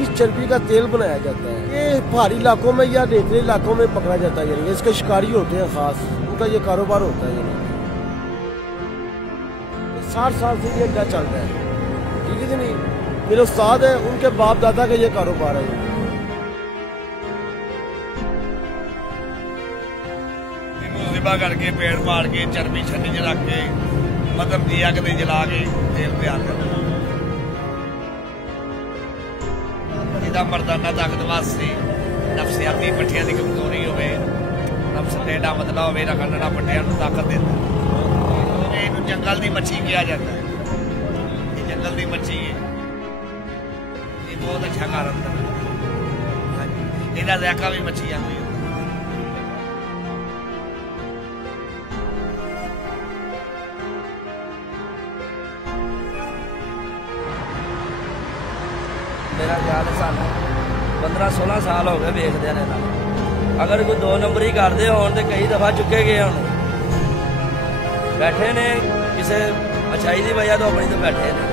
की चर्बी का तेल बनाया जाता है। ये पहाड़ी इलाकों में या रेतीले इलाकों में पकड़ा जाता है, यानी इसके शिकारी होते हैं खास, उनका ये कारोबार होता है। यानी 60 साल से ये अड्डा चल रहा है, ठीक है कि नहीं। मेरे उस्ताद है, उनके बाप दादा का ये कारोबार है। जिबा करके पेड़ पाड़ के चर्बी छन्नी च रख के मतलब दी अग ते जला के तेल तैयार करना। जिदा मर्दाना ताकत वास्ते नफसियाती पट्टियां की कमजोरी हो, नफ्स टेढ़ा मतला हो, रखना पट्टियां ताकत देता है। इनू जंगल की मच्छी किया जाता है। ये जंगल की मच्छी है, ये बहुत अच्छा कारण है। हाँ जी, इहदा ज़ायका भी मच्छियां में मेरा ख्याल है सानू 15-16 साल हो गए वेखदे ने। अगर कोई 2 नंबरी करते हो तो कई दफा चुके गए होने, बैठे ने किसी अच्छाई की वजह तो अपनी तो बैठे ने।